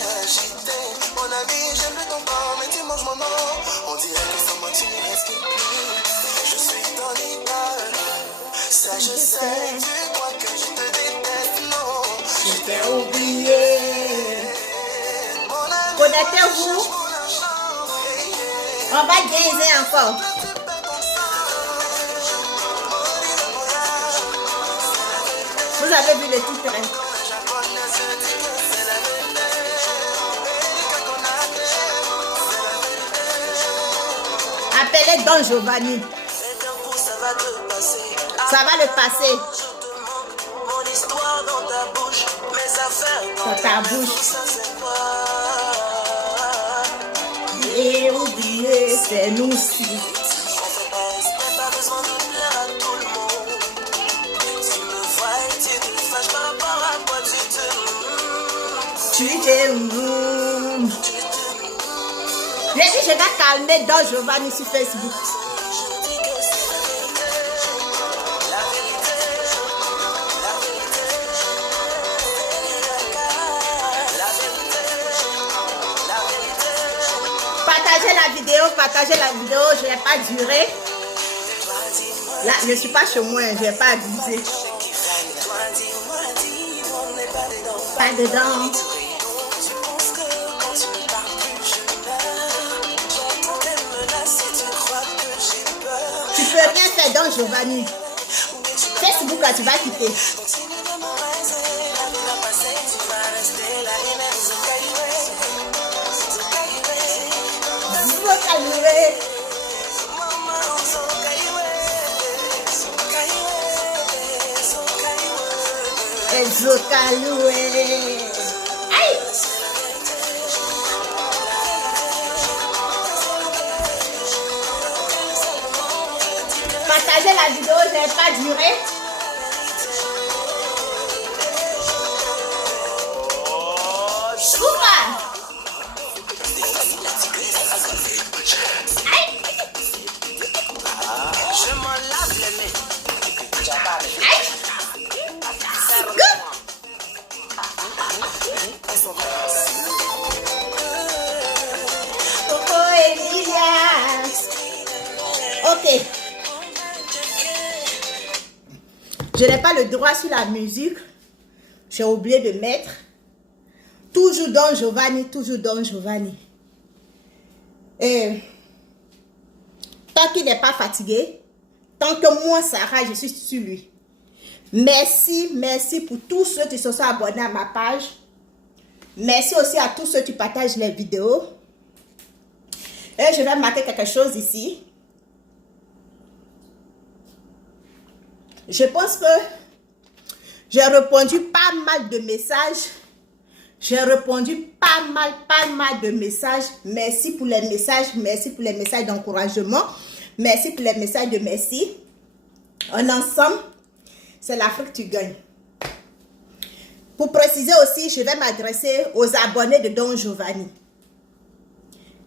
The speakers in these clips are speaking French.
agité. Mon ami, j'aime le ton corps, mais tu manges mon nom. On dirait que sans moi tu ne respires plus. Je suis dans l'idole, ça je sais. Tu crois que je te déteste, non. Je t'ai oublié. Connectez-vous. On va gaiser encore. Vous avez vu le titre, hein? Appelez Don Giovanni. Ça va le passer. Mon histoire dans ta bouche, mes affaires Dans ta bouche. Et oublier, c'est nous aussi. Pas besoin de plaire à tout le monde. Tu me vois et tu te fâches par rapport à quoi Tu t'es J'ai dit, je vais calmer Don Giovanni sur Facebook. Partagez la vidéo, je ne vais pas durer. Là, je ne suis pas chez moi, je ne vais pas abuser. Pas dedans. Tu peux rien faire dans Giovanni. Facebook, là, tu vas quitter. Aïe! Partagez la vidéo, je n'ai pas duré. Ok. Je n'ai pas le droit sur la musique. J'ai oublié de mettre. Toujours Don Giovanni, toujours Don Giovanni. Et tant qu'il n'est pas fatigué, tant que moi, Sarah, je suis sur lui. Merci, merci pour tous ceux qui se sont abonnés à ma page. Merci aussi à tous ceux qui partagent les vidéos. Et je vais marquer quelque chose ici. Je pense que j'ai répondu pas mal de messages. J'ai répondu pas mal de messages. Merci pour les messages. Merci pour les messages d'encouragement. Merci pour les messages de merci. En ensemble, c'est l'Afrique qui gagne. Pour préciser aussi, je vais m'adresser aux abonnés de Don Giovanni.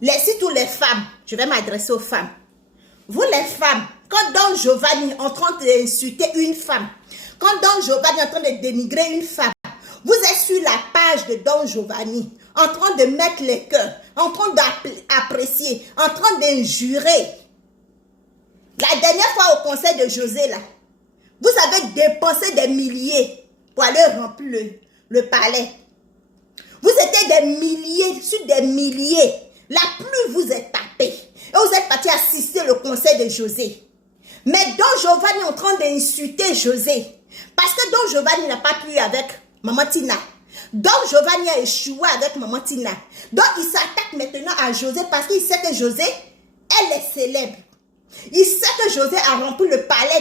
Surtout les femmes. Je vais m'adresser aux femmes. Vous les femmes, quand Don Giovanni est en train d'insulter une femme, quand Don Giovanni est en train de dénigrer une femme, vous êtes sur la page de Don Giovanni, en train de mettre les cœurs, en train d'apprécier, en train d'injurer. La dernière fois au conseil de José, là, vous avez dépensé des milliers pour aller remplir le palais. Vous étiez des milliers sur des milliers. La pluie vous est tapée. Et vous êtes parti assister le conseil de José. Mais Don Giovanni est en train d'insulter José. Parce que Don Giovanni n'a pas pu avec Maman Tina. Don Giovanni a échoué avec Maman Tina. Donc il s'attaque maintenant à José parce qu'il sait que José, elle est célèbre. Il sait que José a rempli le palais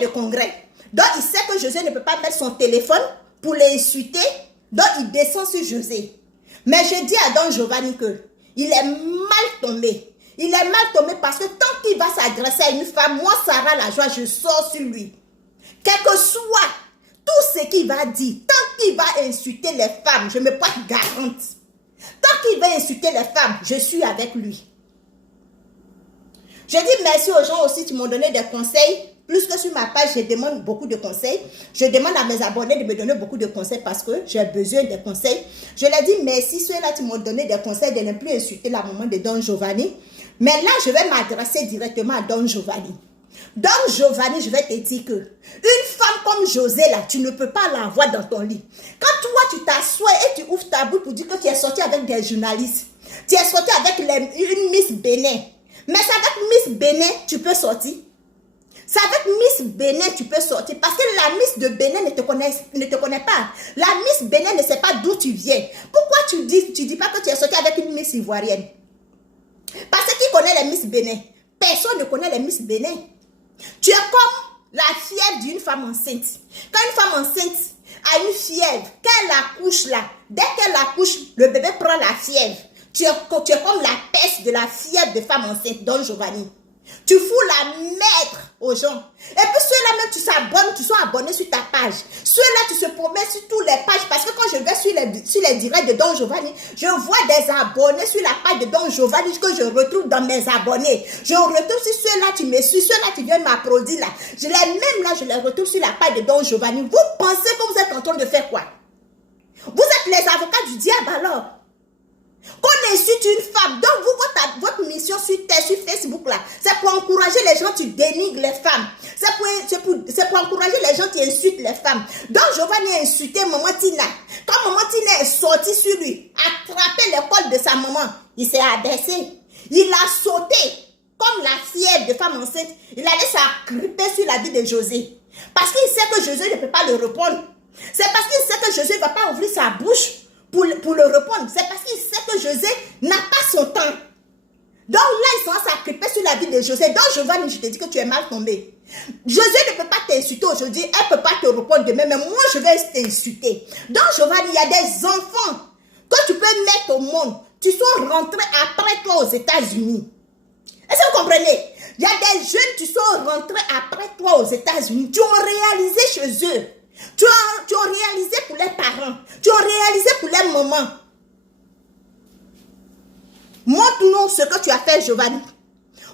de congrès. Donc il sait que José ne peut pas mettre son téléphone pour l'insulter. Donc il descend sur José. Mais je dis à Don Giovanni que il est mal tombé. Il est mal tombé parce que tant qu'il va s'adresser à une femme, moi Sarah la joie, je sors sur lui. Quel que soit tout ce qu'il va dire, tant qu'il va insulter les femmes, je me porte garante. Tant qu'il va insulter les femmes, je suis avec lui. Je dis merci aux gens aussi qui m'ont donné des conseils Plus que sur ma page, je demande beaucoup de conseils. Je demande à mes abonnés de me donner beaucoup de conseils parce que j'ai besoin des conseils. Je leur dis merci, ceux-là qui m'ont donné des conseils de ne plus insulter la maman de Don Giovanni. Mais là, je vais m'adresser directement à Don Giovanni. Don Giovanni, je vais te dire que une femme comme José, là, tu ne peux pas l'avoir dans ton lit. Quand toi, tu t'assois et tu ouvres ta bouche pour dire que tu es sorti avec des journalistes, tu es sorti avec une Miss Bénin. Mais c'est avec Miss Bénin, tu peux sortir. C'est avec Miss Bénin, tu peux sortir. Parce que la Miss de Bénin ne te connaît pas. La Miss Bénin ne sait pas d'où tu viens. Pourquoi tu dis pas que tu es sorti avec une Miss ivoirienne? Parce que qui connaît les Miss Bénin? Personne ne connaît les Miss Bénin. Tu es comme la fièvre d'une femme enceinte. Quand une femme enceinte a une fièvre, quand elle accouche là, dès qu'elle accouche, le bébé prend la fièvre. Tu es comme la peste de la fièvre de femme enceinte, Don Giovanni. Tu fous la mettre aux gens. Et puis ceux-là même, tu sont abonnés sur ta page. Ceux-là, tu se promets sur toutes les pages. Parce que quand je vais sur les directs de Don Giovanni, je vois des abonnés sur la page de Don Giovanni que je retrouve dans mes abonnés. Je retrouve sur ceux-là, tu me suis, ceux-là, tu viens m'applaudir là. Je les retrouve sur la page de Don Giovanni. Vous pensez que vous êtes en train de faire quoi? Vous êtes les avocats du diable alors. Qu'on insulte une femme, donc vous, votre mission sur Facebook là, c'est pour encourager les gens qui dénigrent les femmes. C'est pour encourager les gens qui insultent les femmes. Donc Giovanni a insulté Maman Tina. Quand Maman Tina est sortie sur lui, attrapé l'épaule de sa maman, il s'est abaissé. Il a sauté comme la fièvre de femme enceinte. Il allait s'agripper sur la vie de José. Parce qu'il sait que José ne peut pas le répondre. C'est parce qu'il sait que José ne va pas ouvrir sa bouche pour le répondre. C'est parce qu'il sait que José n'a pas son temps. Donc là, ils sont s'agripper sur la vie de José. Donc Giovanni, je te dis que tu es mal tombé. José ne peut pas t'insulter aujourd'hui. Elle ne peut pas te répondre demain. Mais moi, je vais t'insulter. Donc Giovanni, il y a des enfants que tu peux mettre au monde. Tu sont rentrés après toi aux États-Unis. Est-ce que vous comprenez? Il y a des jeunes qui sont rentrés après toi aux États-Unis. Tu as réalisé chez eux. Tu as réalisé pour les parents. Tu as réalisé pour les mamans. Montre-nous ce que tu as fait, Giovanni.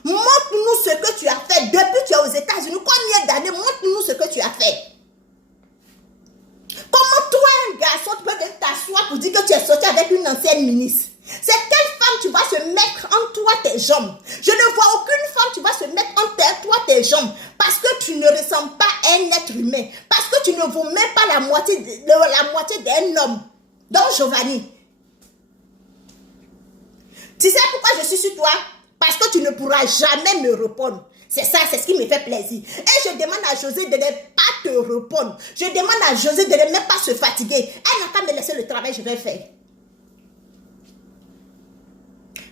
Montre-nous ce que tu as fait depuis que tu es aux États-Unis. Combien d'années? Montre-nous ce que tu as fait. Comment toi, un garçon, tu peux t'asseoir pour dire que tu es sorti avec une ancienne ministre? C'est quelle femme tu vas se mettre entre toi tes jambes? Je ne vois aucune femme tu vas se mettre entre toi tes jambes parce que tu ne ressembles pas à un être humain, parce que tu ne vaux même pas la moitié d'un homme. Donc Giovanni, tu sais pourquoi je suis sur toi? Parce que tu ne pourras jamais me répondre. C'est ça, c'est ce qui me fait plaisir. Et je demande à José de ne pas te répondre. Je demande à José de ne même pas se fatiguer. Elle n'a qu'à me laisser le travail, je vais faire.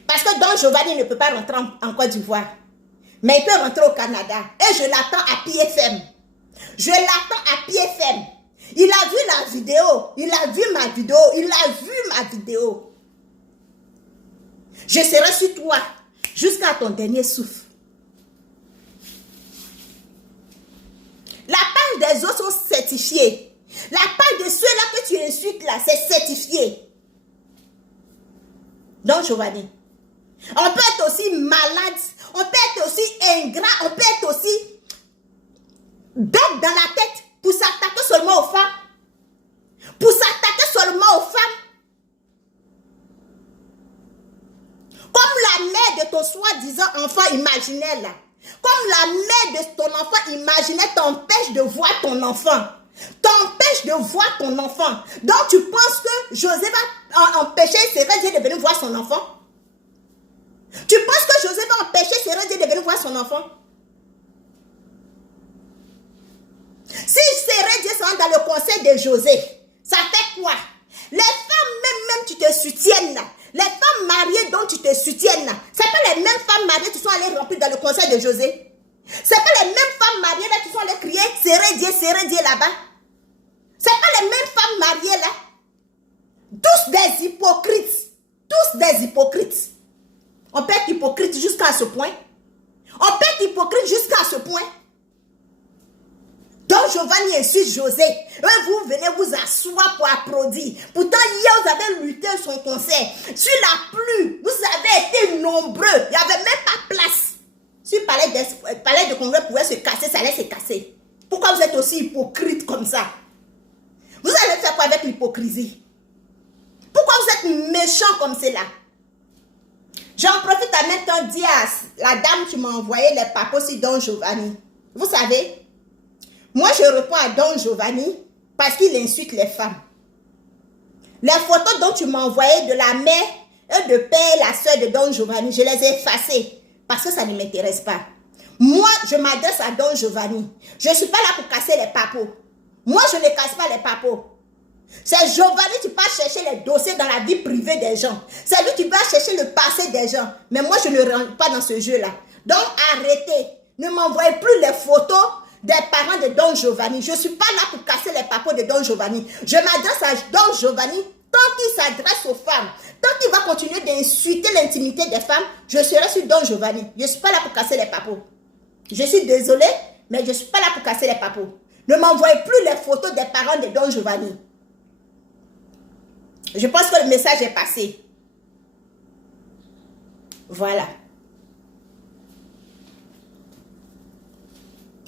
Parce que Don Giovanni ne peut pas rentrer en Côte d'Ivoire. Mais il peut rentrer au Canada. Et je l'attends à PFM. Je l'attends à PFM. Il a vu la vidéo. Il a vu ma vidéo. Il a vu ma vidéo. Je serai sur toi jusqu'à ton dernier souffle. La page des autres sont certifiées. La page de ceux-là que tu insultes là, c'est certifié. Donc Giovanni, on peut être aussi malade, on peut être aussi ingrat, on peut être aussi bête dans la tête pour s'attaquer seulement aux femmes. Pour s'attaquer seulement aux femmes. Comme la mère de ton soi-disant enfant imaginaire là. Comme la mère de ton enfant imaginaire t'empêche de voir ton enfant. T'empêche de voir ton enfant. Donc tu penses que José va empêcher Sérédier de venir voir son enfant? Tu penses que José va empêcher Sérédier de venir voir son enfant? Si Sérédier sont dans le conseil de José, ça fait quoi? Les femmes même tu te soutiennes là. Les femmes mariées dont tu te soutiennes là, c'est pas les mêmes femmes mariées qui sont allées remplir dans le conseil de José. C'est pas les mêmes femmes mariées là qui sont allées crier Sérédier là-bas. C'est pas les mêmes femmes mariées là. Tous des hypocrites. Tous des hypocrites. On peut être hypocrite jusqu'à ce point. On peut être hypocrite jusqu'à ce point. Donc Giovanni insulte José. Et vous venez vous asseoir pour applaudir. Pourtant hier vous avez lutté son conseil. Sur la pluie, vous avez été nombreux. Il n'y avait même pas place. Si le palais de congrès pouvait se casser, ça allait se casser. Pourquoi vous êtes aussi hypocrite comme ça? Vous allez faire quoi avec l'hypocrisie? Pourquoi vous êtes méchant comme cela? J'en profite en même temps de dire à la dame qui m'a envoyé les papos sur Don Giovanni. Vous savez, moi je réponds à Don Giovanni parce qu'il insulte les femmes. Les photos dont tu m'as envoyées de la mère et de père et la soeur de Don Giovanni, je les ai effacées parce que ça ne m'intéresse pas. Moi, je m'adresse à Don Giovanni. Je ne suis pas là pour casser les papos. Moi, je ne casse pas les papos. C'est Giovanni qui part chercher les dossiers dans la vie privée des gens. C'est lui qui va chercher le passé des gens. Mais moi, je ne rentre pas dans ce jeu-là. Donc, arrêtez. Ne m'envoyez plus les photos des parents de Don Giovanni. Je ne suis pas là pour casser les papos de Don Giovanni. Je m'adresse à Don Giovanni tant qu'il s'adresse aux femmes. Tant qu'il va continuer d'insulter l'intimité des femmes, je serai sur Don Giovanni. Je ne suis pas là pour casser les papos. Je suis désolée, mais je ne suis pas là pour casser les papos. Ne m'envoyez plus les photos des parents de Don Giovanni. Je pense que le message est passé. Voilà.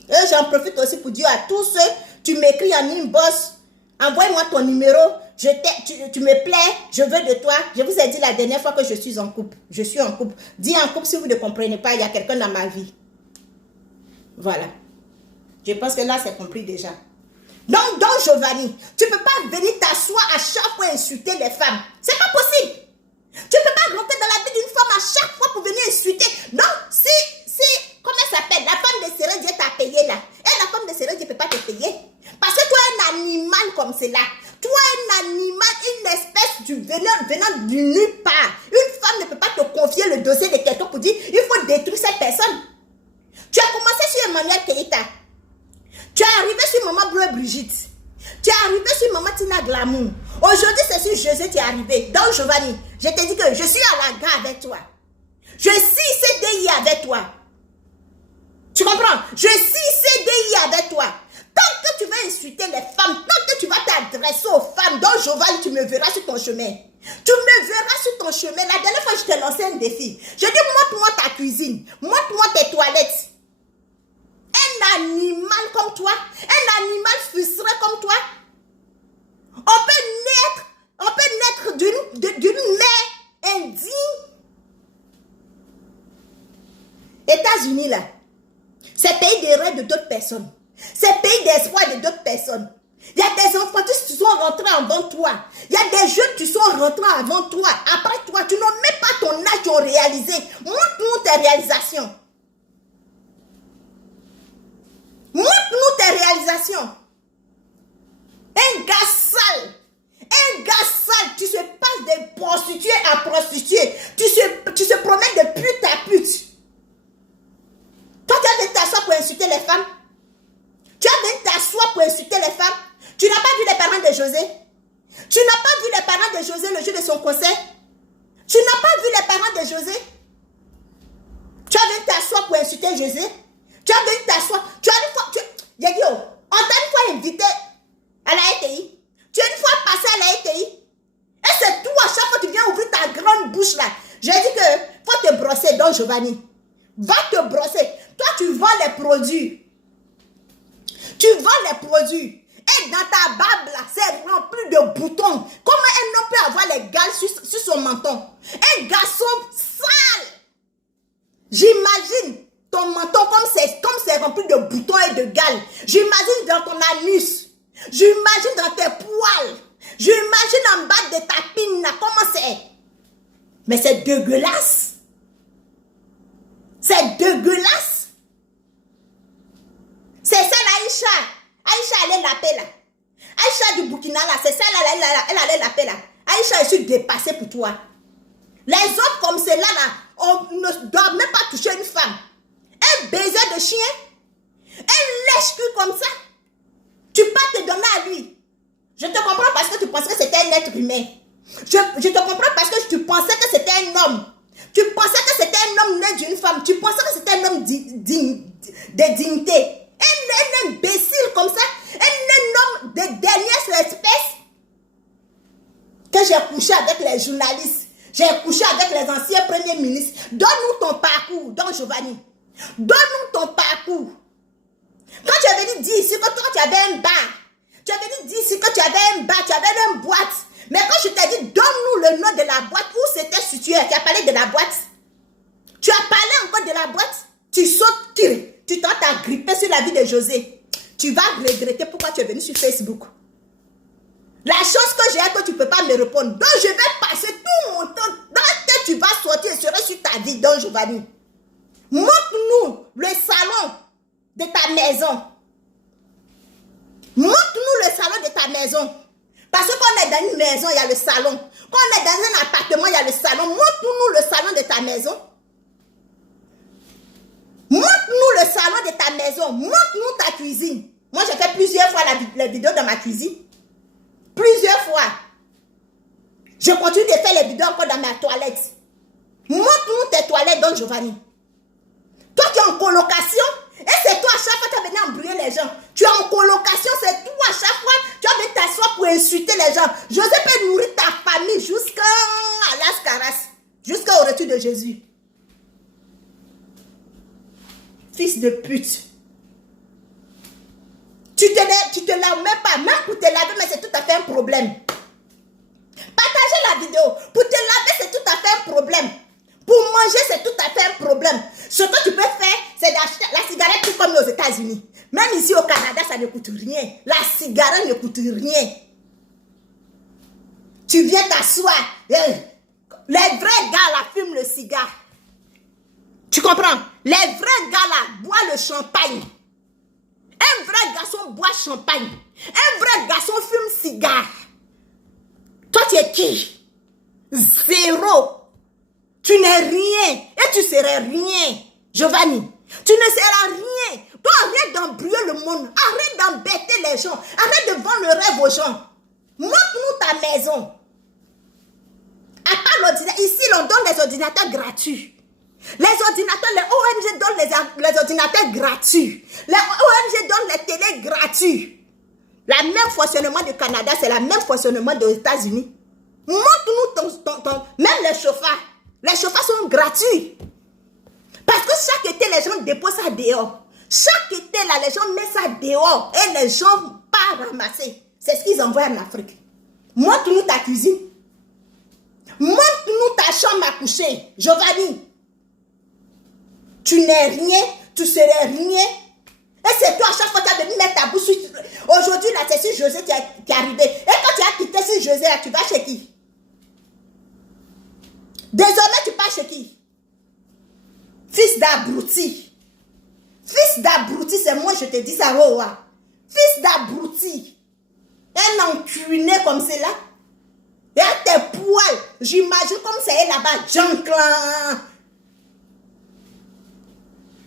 Et j'en profite aussi pour dire à tous ceux, tu m'écris en inbox, envoie-moi ton numéro, tu me plais, je veux de toi. Je vous ai dit la dernière fois que je suis en couple. Je suis en couple. Dis en couple si vous ne comprenez pas, il y a quelqu'un dans ma vie. Voilà. Je pense que là, c'est compris déjà. Donc, Don Giovanni, tu ne peux pas venir t'asseoir à chaque fois insulter les femmes. C'est pas possible. Tu ne peux pas rentrer dans la vie d'une femme à chaque fois pour venir insulter. Donc, si comment elle s'appelle? La femme de Séré Dieu t'a payé là. Et la femme de Séré Dieu ne peut pas te payer. Parce que toi, un animal comme cela. Toi, un animal, une espèce venant du nulle part. Une femme ne peut pas te confier le dossier de quelqu'un pour dire, il faut détruire cette personne. Tu as commencé sur Emmanuel Keïta. Tu es arrivé sur Maman Bleu Brigitte. Tu es arrivé sur Maman Tina Glamour. Aujourd'hui, c'est sur José qui est arrivé. Donc, Giovanni, je te dis que je suis à la gare avec toi. Je suis CDI avec toi. Tu comprends? Je suis CDI avec toi. Tant que tu vas insulter les femmes, tant que tu vas t'adresser aux femmes, donc Giovanni, tu me verras sur ton chemin. Tu me verras sur ton chemin. La dernière fois, je t'ai lancé un défi. Je dis, montre-moi ta cuisine. Montre-moi tes toilettes. Un animal comme toi, un animal frustré comme toi, on peut naître d'une mère indigne. États-Unis là, c'est pays de rêve de d'autres personnes. C'est pays d'espoir de d'autres personnes. Il y a des enfants qui sont rentrés avant toi. Il y a des jeunes qui sont rentrés avant toi. Après toi, tu n'as même pas ton âge qui ont réalisé. Montre-nous tes réalisations. Montre-nous tes réalisations. Un gars sale. Tu se passes de prostituée à prostituée. Tu se promènes de pute à pute. Toi, tu as venu t'asseoir pour insulter les femmes. Tu as venu t'asseoir pour insulter les femmes. Tu n'as pas vu les parents de José. Tu n'as pas vu les parents de José le jour de son concert. Tu n'as pas vu les parents de José. Tu as venu t'asseoir pour insulter José. Tu as venu t'asseoir. Tu as une fois. J'ai dit, oh, on t'a une fois invité à la ETI. Tu as une fois passé à la ETI. Et c'est tout à chaque fois que tu viens ouvrir ta grande bouche là. J'ai dit que faut te brosser, Don Giovanni. Va te brosser. Toi, tu vends les produits. Tu vends les produits. Et dans ta barbe là, c'est rempli de boutons. Comment un homme peut avoir les gales sur son menton? Un garçon sale. J'imagine ton menton comme c'est rempli de boutons et de gales. J'imagine dans ton anus. J'imagine dans tes poils. J'imagine en bas de ta pine là. Comment c'est? Mais c'est dégueulasse. C'est dégueulasse. C'est ça l'Aïcha. Aïcha allait l'appeler là. Aïcha du Burkina là, c'est ça là, elle allait l'appeler là. Aïcha, je suis dépassée pour toi. Les hommes comme ceux-là là, on ne doit même pas toucher une femme. Un baiser de chien, un lèche-cul comme ça, tu peux te donner à lui. Je te comprends parce que tu pensais que c'était un être humain. Je te comprends parce que tu pensais que c'était un homme. Tu pensais que c'était un homme né d'une femme. Tu pensais que c'était un homme de dignité. Un imbécile comme ça. Un homme de dernière espèce. Que j'ai couché avec les journalistes. J'ai couché avec les anciens premiers ministres. Donne-nous ton parcours, Don Giovanni. Donne-nous ton parcours. Quand tu es venu dire ici que toi, tu avais un bar, tu es venu dire ici que tu avais un bar, tu avais une boîte. Mais quand je t'ai dit, donne-nous le nom de la boîte, où c'était situé, tu as parlé de la boîte. Tu as parlé encore de la boîte. Tu sautes, tu tentes à gripper sur la vie de José. Tu vas regretter pourquoi tu es venu sur Facebook. La chose que j'ai, que tu ne peux pas me répondre. Donc, je vais passer tout mon temps. Dans ta tête, tu vas sortir et serai sur ta vie, Don Giovanni. Montre-nous le salon de ta maison. Montre-nous le salon de ta maison. Parce que quand on est dans une maison, il y a le salon. Quand on est dans un appartement, il y a le salon. Montre-nous le salon de ta maison. Montre-nous le salon de ta maison. Montre-nous ta cuisine. Moi, j'ai fait plusieurs fois la vidéo dans ma cuisine. Plusieurs fois. Je continue de faire les vidéos encore dans ma toilette. Montre-nous tes toilettes, Don Giovanni. Toi, tu es en colocation. Et c'est toi, à chaque fois, tu as venu embrouiller les gens. Tu es en colocation, c'est toi, à chaque fois, tu as venu t'asseoir pour insulter les gens. José peut nourrir ta famille jusqu'à Las Caras, jusqu'au retour de Jésus. Fils de pute. Tu te laves même pas. Même pour te laver, mais c'est tout à fait un problème. Partagez la vidéo. Pour te laver, c'est tout à fait un problème. Pour manger, c'est tout à fait un problème. Ce que tu peux faire, c'est d'acheter la cigarette tout comme aux États-Unis. Même ici au Canada, ça ne coûte rien. La cigarette ne coûte rien. Tu viens t'asseoir. Les vrais gars là fument le cigare. Tu comprends? Les vrais gars là boivent le champagne. Un vrai garçon boit champagne. Un vrai garçon fume cigare. Toi, tu es qui? Zéro. Tu n'es rien. Et tu serais rien. Giovanni, tu ne seras rien. Toi, arrête d'embrouiller le monde. Arrête d'embêter les gens. Arrête de vendre le rêve aux gens. Montre-nous ta maison. À part l'ordinateur. Ici, on donne les ordinateurs gratuits. Les ordinateurs, les ONG donnent les ordinateurs gratuits. Les ONG donnent les télés gratuits. Le même fonctionnement du Canada, c'est le même fonctionnement des États-Unis. Montre-nous même les chauffards. Les chauffards sont gratuits. Parce que chaque été, les gens déposent ça dehors. Chaque été, là, les gens mettent ça dehors. Et les gens pas ramasser. C'est ce qu'ils envoient en Afrique. Montre-nous ta cuisine. Montre-nous ta chambre à coucher. Giovanni. Tu n'es rien, tu serais rien. Et c'est toi, à chaque fois, tu as venu mettre ta bouche sur... Aujourd'hui, là, c'est sur José qui est arrivé. Et quand tu as quitté sur José, là, tu vas chez qui? Désormais, tu pars chez qui? Fils d'abruti. Fils d'abruti, c'est moi, je te dis ça, oh, oh. Fils d'abruti. Un encuiné comme c'est là. Et à tes poils, j'imagine comme c'est là-bas, Jean-Claude.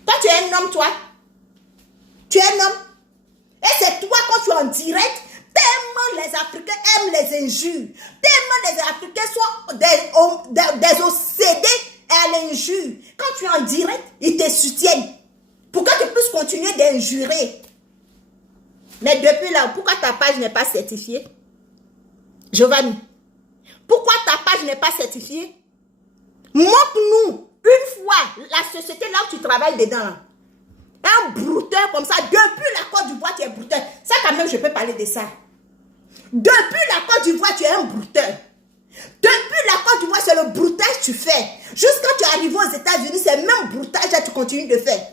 Toi, tu es un homme, toi. Tu es un homme. Et c'est toi, quand tu es en direct, tellement les Africains aiment les injures. Tellement les Africains sont des obsédés à l'injure. Quand tu es en direct, ils te soutiennent. Pour que tu puisses continuer d'injurer. Mais depuis là, pourquoi ta page n'est pas certifiée? Giovanni, pourquoi ta page n'est pas certifiée? Montre-nous. Une fois, la société là où tu travailles dedans, un brouteur comme ça, depuis la Côte d'Ivoire, tu es brouteur. Ça, quand même, je peux parler de ça. Depuis la Côte d'Ivoire, tu es un brouteur. Depuis la Côte d'Ivoire, c'est le broutage que tu fais. Jusqu'à tu arrives aux États-Unis, c'est le même broutage que tu continues de faire.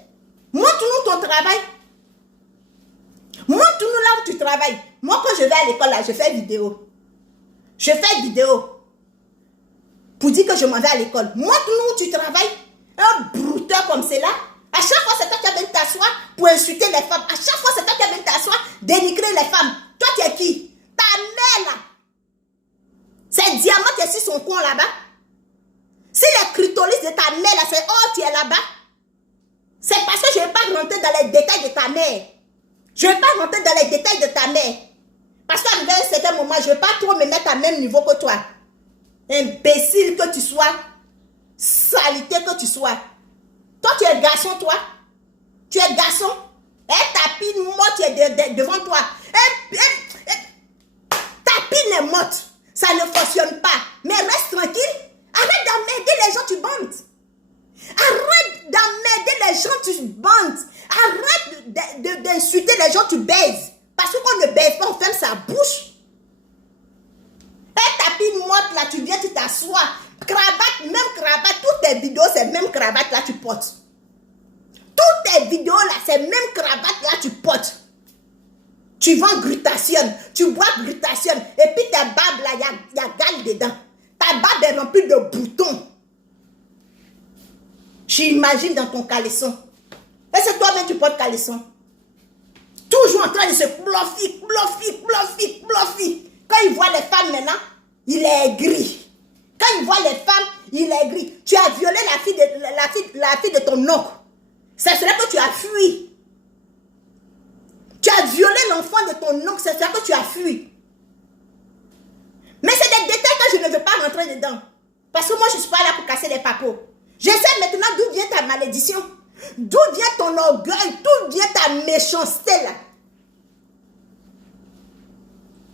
Montre-nous ton travail. Montre-nous là où tu travailles. Moi, quand je vais à l'école, là, je fais vidéo. Je fais vidéo. Pour dire que je m'en vais à l'école. Montre-nous où tu travailles. Un brouteur comme c'est là. À chaque fois, c'est toi qui as besoin de t'asseoir pour insulter les femmes. À chaque fois, c'est toi qui as besoin de t'asseoir, dénigrer les femmes. Toi, tu es qui? Ta mère là. C'est diamant qui est sur son coin là-bas. Si les clitoris de ta mère là, c'est oh, tu es là-bas. C'est parce que je ne vais pas rentrer dans les détails de ta mère. Je ne vais pas rentrer dans les détails de ta mère. Parce qu'arrivé à un certain moment, je ne vais pas trop me mettre à même niveau que toi. Imbécile que tu sois, salité que tu sois. Toi, tu es garçon, toi. Tu es garçon. Et Tapine, moi, tu es devant toi. Tapine est morte. Ça ne fonctionne pas. Mais reste tranquille. Arrête d'emmerder les gens, tu bandes. Arrête d'emmerder les gens, tu bandes. Arrête d'insulter les gens, tu baises. Parce que quand on ne baise pas, on ferme sa bouche. Un tapis morte là, tu viens, tu t'assois. Cravate, même cravate, toutes tes vidéos, c'est même cravate là, tu portes. Toutes tes vidéos là, c'est même cravate là, tu portes. Tu vends glutation, tu bois glutation. Et puis ta barbe là, il y a gale dedans. Ta barbe est remplie de boutons. J'imagine dans ton caleçon. Et c'est toi-même tu portes caleçon. Toujours en train de se bluffer. Quand il voit les femmes maintenant, il est aigri. Quand il voit les femmes, il est aigri. Tu as violé la fille de ton oncle. C'est cela que tu as fui. Tu as violé l'enfant de ton oncle, c'est cela que tu as fui. Mais c'est des détails que je ne veux pas rentrer dedans. Parce que moi, je ne suis pas là pour casser les papos. Je sais maintenant d'où vient ta malédiction. D'où vient ton orgueil, d'où vient ta méchanceté là.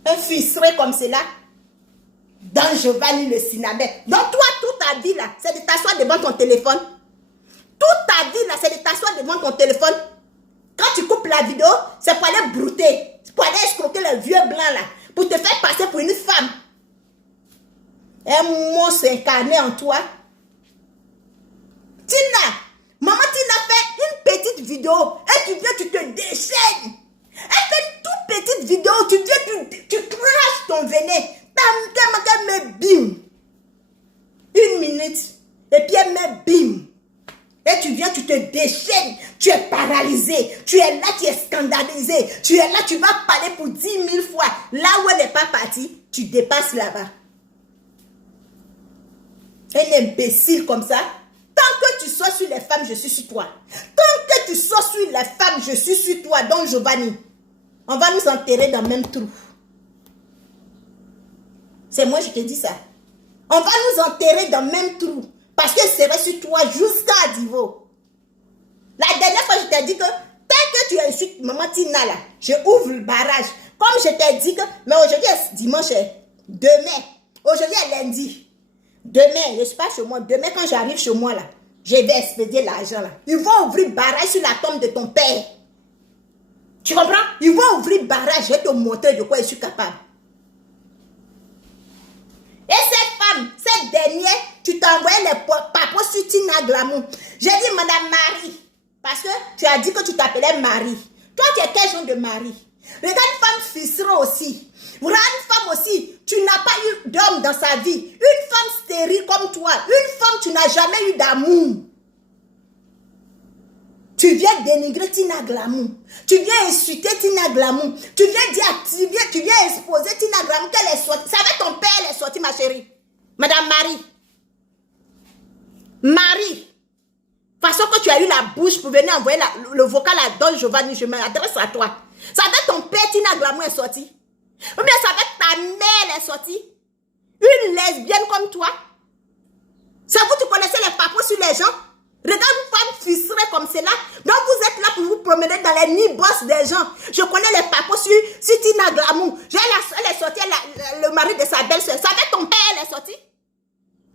Un fistré comme cela, dans Giovanni le Sinabé. Donc toi, toute ta vie là, c'est de t'asseoir devant ton téléphone. Toute ta vie là, c'est de t'asseoir devant ton téléphone. Quand tu coupes la vidéo, c'est pour aller brouter, pour aller escroquer le vieux blanc là, pour te faire passer pour une femme. Un monstre incarné en toi. Tina, maman Tina fait une petite vidéo et tu viens, tu te déchaînes. Elle fait une toute petite vidéo, tu viens, tu craches ton venin. Elle met bim. 1 minute. Et puis elle met bim. Et tu viens, tu te déchaînes. Tu es paralysé. Tu es là, tu es scandalisé. Tu es là, tu vas parler pour 10 000 fois. Là où elle n'est pas partie, tu dépasses là-bas. Un imbécile comme ça. Tant que tu sois sur les femmes, je suis sur toi. Tant que tu sois sur les femmes, je suis sur toi. Donc Giovanni, on va nous enterrer dans le même trou. C'est moi, je te dis ça. On va nous enterrer dans le même trou. Parce que je serai sur toi jusqu'à Divo. La dernière fois, je t'ai dit que tant que tu insultes maman Tina là, je ouvre le barrage. Comme je t'ai dit que, mais aujourd'hui est dimanche, demain, aujourd'hui est lundi. Demain, je ne suis pas chez moi. Demain, quand j'arrive chez moi, là, je vais expédier l'argent. Là. Ils vont ouvrir barrage sur la tombe de ton père. Tu comprends? Ils vont ouvrir barrage. Je vais te montrer de quoi je suis capable. Et cette femme, cette dernière, tu t'as envoyé les papos sur Tina Glamour. J'ai dit, Madame Marie, parce que tu as dit que tu t'appelais Marie. Toi, tu es quel genre de mari? Regarde une femme fichera aussi. Regarde une femme aussi, tu n'as pas eu d'homme dans sa vie. Une femme stérile comme toi. Une femme, tu n'as jamais eu d'amour. Tu viens dénigrer Tina Glamour. Tu viens insulter Tina Glamour. Tu viens exposer Tina Glamour qu'elle est sortie. Ça va être ton père, elle est sortie, ma chérie. Madame Marie. Marie. Façon que tu as eu la bouche pour venir envoyer le vocal à Don Giovanni, je m'adresse à toi. Ça va être ton père, Tina Glamour est sortie. Ou bien ça va être ta mère est sortie. Une lesbienne comme toi. C'est vous, tu connaissez les papos sur les gens. Regarde une femme fistrée comme celle-là. Donc vous êtes là pour vous promener dans les nids-boss des gens. Je connais les papos sur Tina Glamour. Elle est sortie, le mari de sa belle-soeur. Ça va être ton père, elle est sortie.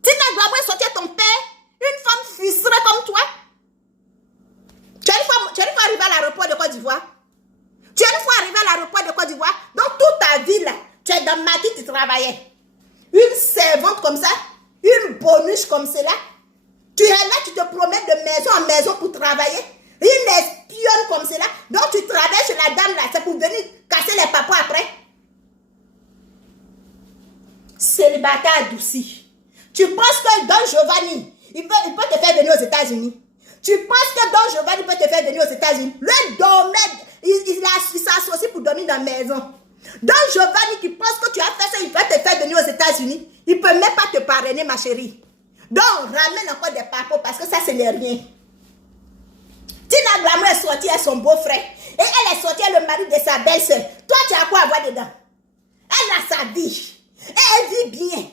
Tina Glamour est sortie ton père. Une femme fistrée comme toi. Tu es une fois arrivé à l'aéroport de Côte d'Ivoire. Tu es une fois arrivé à l'aéroport de Côte d'Ivoire. Donc toute ta vie là, tu es dans ma vie, tu travaillais. Une servante comme ça, une bonus comme cela. Tu es là, tu te promènes de maison en maison pour travailler. Une espionne comme cela. Donc tu travailles chez la dame là, c'est pour venir casser les papos après. Célibataire adouci. Tu penses que Don Giovanni, il peut te faire venir aux États-Unis? Tu penses que Don Giovanni peut te faire venir aux États-Unis? Le dormait, il s'associe pour dormir dans la maison. Don Giovanni qui pense que tu as fait ça, il peut te faire venir aux États-Unis. Il ne peut même pas te parrainer, ma chérie. Donc, ramène encore des papos parce que ça, ce n'est rien. Tina Glamour est sortie à son beau-frère. Et elle est sortie à le mari de sa belle-sœur. Toi, tu as quoi à voir dedans? Elle a sa vie. Et elle vit bien.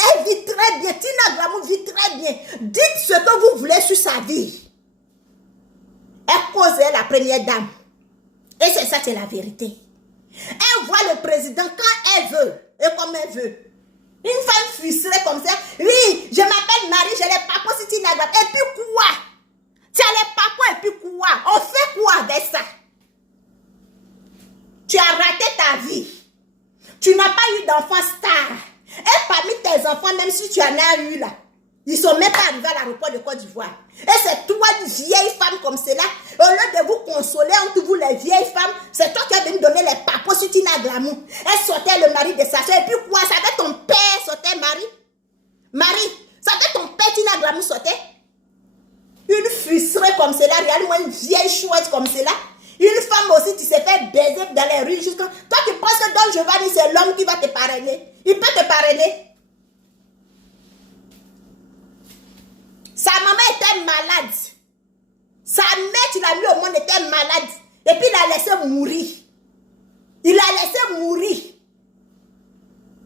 Elle vit très bien. Tina Glamour vit très bien. Dites ce que vous voulez sur sa vie. Elle cause la première dame. Et c'est ça, c'est la vérité. Elle voit le président quand elle veut et comme elle veut. Une femme frustrée comme ça. Oui, je m'appelle Marie, j'ai les papos si tu n'as pas. Et puis quoi? Tu as les papos et puis quoi? On fait quoi avec ça? Tu as raté ta vie. Tu n'as pas eu d'enfant star. Et parmi tes enfants, même si tu en as eu là, ils ne sont même pas arrivés à l'aéroport de Côte d'Ivoire. Et c'est toi, une vieille femme comme cela, au lieu de vous consoler entre vous les vieilles femmes, c'est toi qui as venu donner les papos sur Tina Glamour. Elle sortait le mari de sa soeur. Et puis quoi? Ça fait ton père sortait, Marie? Marie, ça fait ton père Tina Glamour sortait? Une frustrée comme cela, regarde-moi une vieille chouette comme cela. Une femme aussi, tu s'est fait baiser dans les rues jusqu'à... Toi qui penses que Don Giovanni, c'est l'homme qui va te parrainer. Il peut te parrainer. Sa maman était malade. Sa mère, tu l'as mis au monde, était malade. Et puis il a laissé mourir. Il a laissé mourir.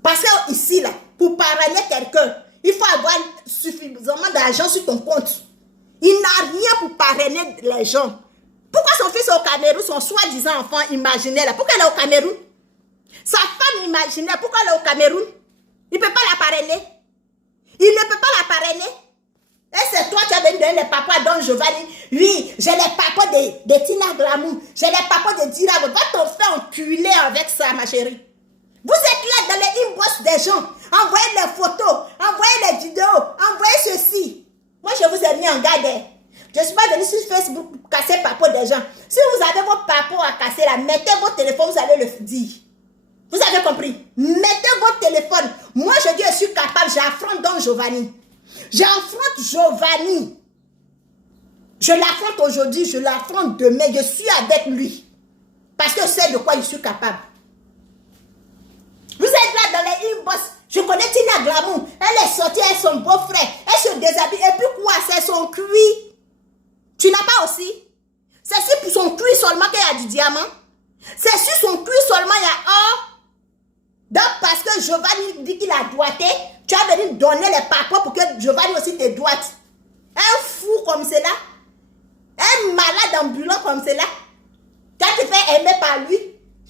Parce que ici, là, pour parrainer quelqu'un, il faut avoir suffisamment d'argent sur ton compte. Il n'a rien pour parrainer les gens. Pourquoi son fils est au Cameroun, son soi-disant enfant imaginaire, là? Pourquoi il est au Cameroun? Sa femme imaginaire, pourquoi elle est au Cameroun? Il ne peut pas la parrainer. Il ne peut pas la parrainer. Et c'est toi qui as donné les papas à Don Giovanni. Oui, j'ai les papas de Tina Glamour. J'ai les papas de Dirago. Va t'en faire enculer avec ça, ma chérie. Vous êtes là dans les inbox des gens. Envoyez les photos, envoyez les vidéos, envoyez ceci. Moi, je vous ai mis en garde. Je ne suis pas venue sur Facebook pour casser les papas des gens. Si vous avez vos papas à casser là, mettez votre téléphone, vous allez le dire. Vous avez compris? Mettez votre téléphone. Moi, je dis, je suis capable, j'affronte Don Giovanni. J'affronte Giovanni. Je l'affronte aujourd'hui, je l'affronte demain. Je suis avec lui. Parce que je sais de quoi je suis capable. Vous êtes là dans les inbox. Je connais Tina Glamour. Elle est sortie avec son beau-frère. Elle se déshabille. Et puis quoi? C'est son cuir. Tu n'as pas aussi? C'est sur pour son cuir seulement qu'il y a du diamant. C'est sur son cuir seulement il y a or. Donc parce que Giovanni dit qu'il a doigté, tu as venu donner les papas pour que Giovanni aussi te doite. Un fou comme cela, un malade ambulant comme cela, quand tu fais aimer par lui,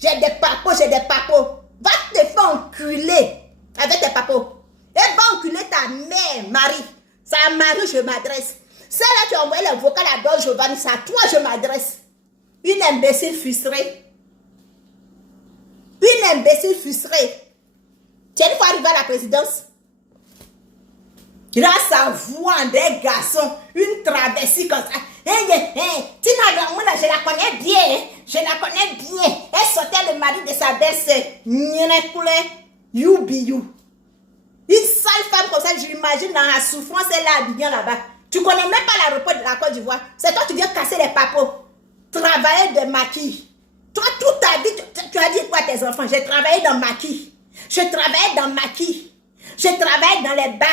j'ai des papas, j'ai des papas. Va te faire enculer avec tes papas. Et va enculer ta mère, Marie. C'est à Marie je m'adresse. Celle-là qui a envoyé le vocal à Don Giovanni, c'est à toi je m'adresse. Une imbécile frustrée. Une imbécile frustrée. Tu es une fois arrivé à la présidence. Grâce à vous, des garçons, une traversée comme ça. Tina Glamour, je la connais bien. Je la connais bien. Elle sortait le mari de sa belle-sœur. You be you. Une sale femme comme ça, j'imagine dans la souffrance, elle a bien là-bas. Tu ne connais même pas l'aéroport de la Côte d'Ivoire. C'est toi qui viens casser les papos. Travailler de maquis. Toi, toute ta vie, tu as dit quoi à tes enfants? J'ai travaillé dans maquis. Je travaille dans maquis. Je travaille dans les bars.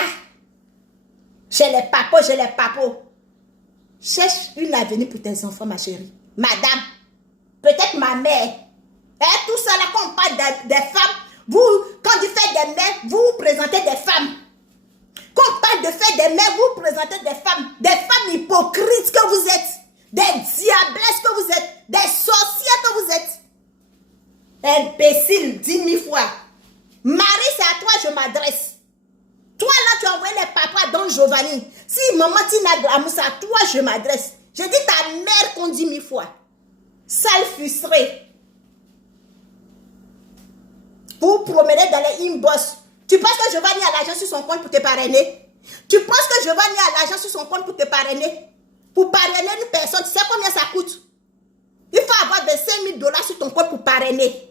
Chez les papos, chez les papos. Cherche une avenir pour tes enfants, ma chérie. Madame, peut-être ma mère. Tout ça là, quand on parle des femmes, vous, quand vous faites des mères, vous présentez des femmes. Quand on parle de faire des mères, vous présentez des femmes hypocrites que vous êtes. Des diablesses que vous êtes. Des sorcières que vous êtes. Imbécile, 10 000 fois. Marie, c'est à toi je m'adresse. Toi là, tu as envoyé les papas à Don Giovanni. Si maman Tina Glamour, c'est à toi je m'adresse. J'ai dit ta mère qu'on dit 1000 fois. Sale frustrée. Vous promenez dans les inbox. Tu penses que Giovanni a l'argent sur son compte pour te parrainer? Tu penses que Giovanni a l'argent sur son compte pour te parrainer? Pour parrainer une personne, tu sais combien ça coûte? Il faut avoir 25 000 $ sur ton compte pour parrainer.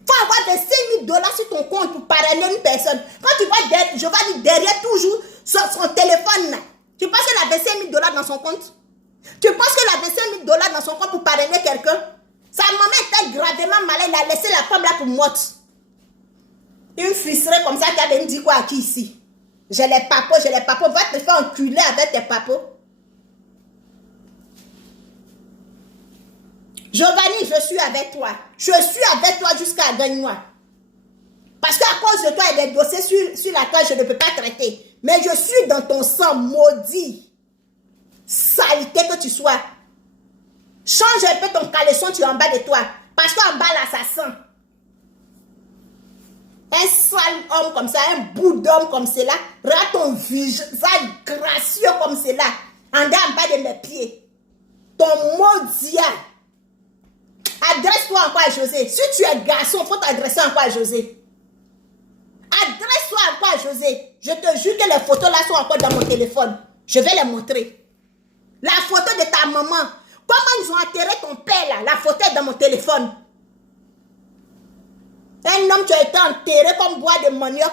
Il faut avoir 25 000 $ sur ton compte pour parrainer une personne. Quand tu vois Giovanni derrière toujours sur son téléphone, là, tu penses qu'il a 25 000 $ dans son compte? Tu penses qu'il a 25 000 $ dans son compte pour parrainer quelqu'un? Sa maman était gravement malade, il a laissé la femme là pour morte. Une frustrée comme ça qui a venu dire quoi à qui ici? J'ai les papos, va te faire enculer avec tes papos. Giovanni, je suis avec toi. Je suis avec toi jusqu'à gagne-moi. Parce qu'à cause de toi, il y a des dossiers sur la toile, je ne peux pas traiter. Mais je suis dans ton sang maudit. Saleté que tu sois. Change un peu ton caleçon, tu es en bas de toi. Parce qu'en bas là, ça sent. Un sale homme comme ça, un bout d'homme comme cela. Regarde ton visage gracieux comme cela. En bas de mes pieds. Ton maudit. Adresse-toi encore à José. Si tu es garçon, il faut t'adresser encore à José. Adresse-toi encore à José. Je te jure que les photos là sont encore dans mon téléphone. Je vais les montrer. La photo de ta maman. Comment ils ont enterré ton père là? La photo est dans mon téléphone. Un homme, tu as été enterré comme bois de manioc.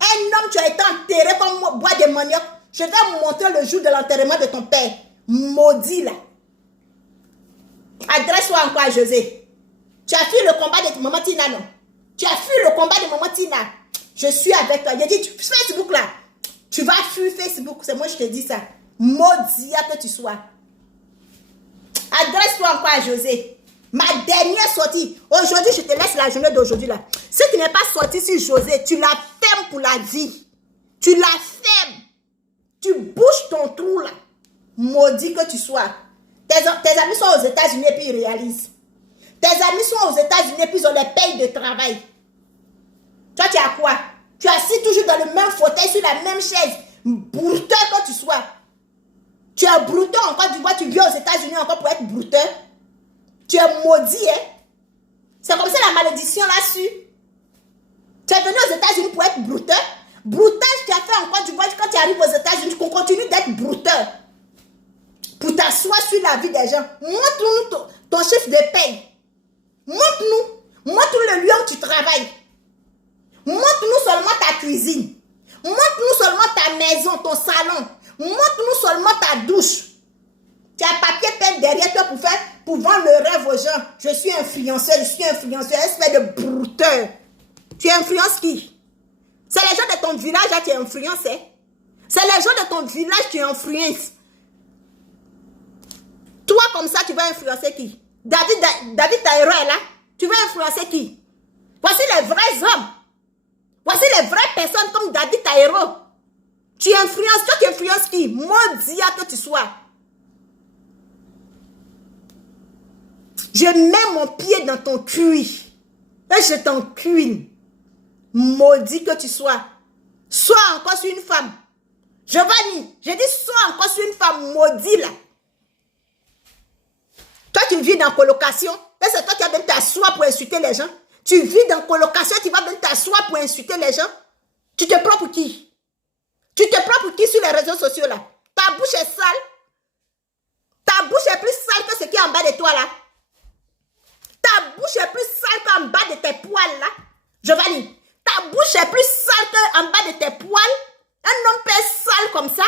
Un homme, tu as été enterré comme bois de manioc. Je vais vous montrer le jour de l'enterrement de ton père. Maudit là. Adresse-toi encore à José. Tu as fui le combat de maman Tina, non? Tu as fui le combat de maman Tina. Je suis avec toi. J'ai dit, Facebook là. Tu vas fuir Facebook. C'est moi, je te dis ça. Maudit que tu sois. Adresse-toi encore à José. Ma dernière sortie. Aujourd'hui, je te laisse la journée d'aujourd'hui là. Si tu n'es pas sorti sur José, tu la fermes pour la vie. Tu la fermes. Tu bouges ton trou là. Maudit que tu sois. Tes amis sont aux États-Unis et puis ils réalisent. Tes amis sont aux États-Unis et puis ils ont les payes de travail. Toi, tu as quoi? Tu es assis toujours dans le même fauteuil, sur la même chaise. Brouteur que tu sois. Tu es brouteur encore, tu vois, tu vis aux États-Unis encore pour être brouteur. Tu es maudit, hein? C'est comme ça la malédiction là-dessus. Tu es venu aux États-Unis pour être brouteur. Broutage, tu as fait encore, tu vois, quand tu arrives aux États-Unis, tu continues d'être brouteur. Pour t'asseoir sur la vie des gens. Montre-nous ton chiffre de paye. Montre-nous le lieu où tu travailles. Montre-nous seulement ta cuisine. Montre-nous seulement ta maison, ton salon. Montre-nous seulement ta douche. Tu as un papier peint derrière toi pour vendre le rêve aux gens. Je suis influenceur, espèce de brouteur. Tu influences qui? C'est les gens de ton village là, tu influences. Hein? C'est les gens de ton village qui influencent. Toi, comme ça, tu vas influencer qui? David Taïro est là. Tu vas influencer qui? Voici les vrais hommes. Voici les vraies personnes comme David Taïro. Tu influences, toi, tu influences qui? Maudit que tu sois. Je mets mon pied dans ton cuir. Et je t'encuine. Maudit que tu sois. Sois encore sur une femme. Giovanni, j'ai dit sois encore sur une femme maudite là. Toi, tu vis dans colocation. Et c'est toi qui as bien t'asseoir pour insulter les gens. Tu vis dans colocation, tu vas bien t'asseoir pour insulter les gens. Tu te prends pour qui? Tu te prends pour qui sur les réseaux sociaux là? Ta bouche est sale. Ta bouche est plus sale que ce qui est en bas de toi là. Ta bouche est plus sale qu'en bas de tes poils là. Giovanni, ta bouche est plus sale qu'en bas de tes poils. Un homme peut être sale comme ça.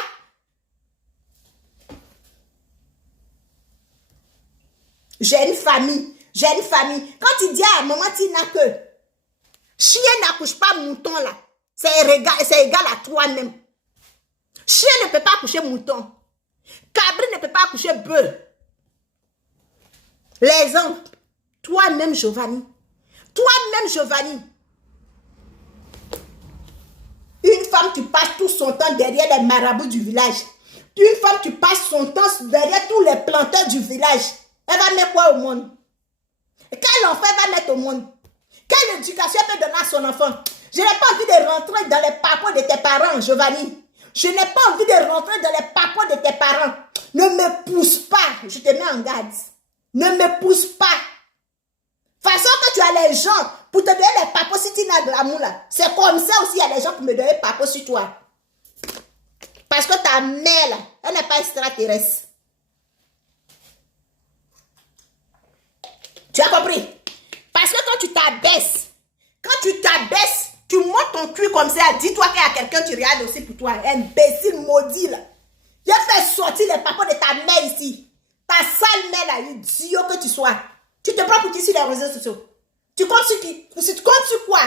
J'ai une famille. Quand tu dis à maman Tina que chien n'accouche pas mouton là, c'est égal à toi-même. Chien ne peut pas accoucher mouton. Cabri ne peut pas accoucher bœuf. Les hommes, toi-même Giovanni. Une femme qui passe tout son temps derrière les marabouts du village. Une femme qui passe son temps derrière tous les planteurs du village. Elle va mettre quoi au monde? Quel enfant elle va mettre au monde? Quelle éducation elle peut donner à son enfant? Je n'ai pas envie de rentrer dans les papots de tes parents, Giovanni. Je n'ai pas envie de rentrer dans les papots de tes parents. Ne me pousse pas. Je te mets en garde. Ne me pousse pas. Façon que tu as les gens pour te donner les papots si tu n'as de l'amour là. C'est comme ça aussi, il y a les gens pour me donner les papots sur toi. Parce que ta mère là, elle n'est pas extraterrestre. Tu as compris? Parce que quand tu t'abaisses, tu montes ton cul comme ça, dis-toi qu'il y a quelqu'un qui regarde aussi pour toi. Imbécile maudit là. Il a fait sortir les papas de ta mère ici. Ta sale mère là, idiot que tu sois. Tu te prends pour qui sur les réseaux sociaux? Tu comptes sur qui? Tu comptes sur quoi?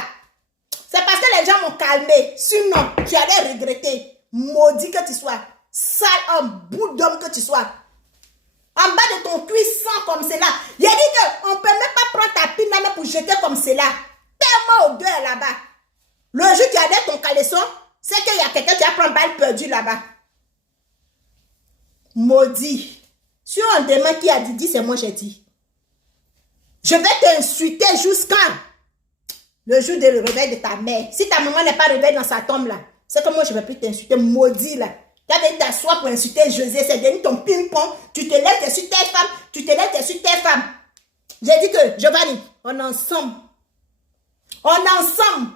C'est parce que les gens m'ont calmé. Sinon, tu allais regretter. Maudit que tu sois. Sale homme, bout d'homme que tu sois. En bas de ton cuisson comme cela. Il a dit qu'on ne peut même pas prendre ta pine là pour jeter comme cela. Tellement odeur là-bas. Le jour que tu as dit ton caleçon, c'est qu'il y a quelqu'un qui a pris une balle perdue là-bas. Maudit. Si on demande qui a dit, c'est moi j'ai dit. Je vais t'insulter jusqu'à Le jour du réveil de ta mère. Si ta maman n'est pas réveillée dans sa tombe là, c'est que moi je ne vais plus t'insulter, maudit là. Tu avais t'asseoir pour insulter José, c'est devenu ton ping-pong. Tu te lèves, tu es sur tes femmes. Tu te lèves, tu es sur tes femmes. J'ai dit que, Giovanni, on est ensemble. On est ensemble.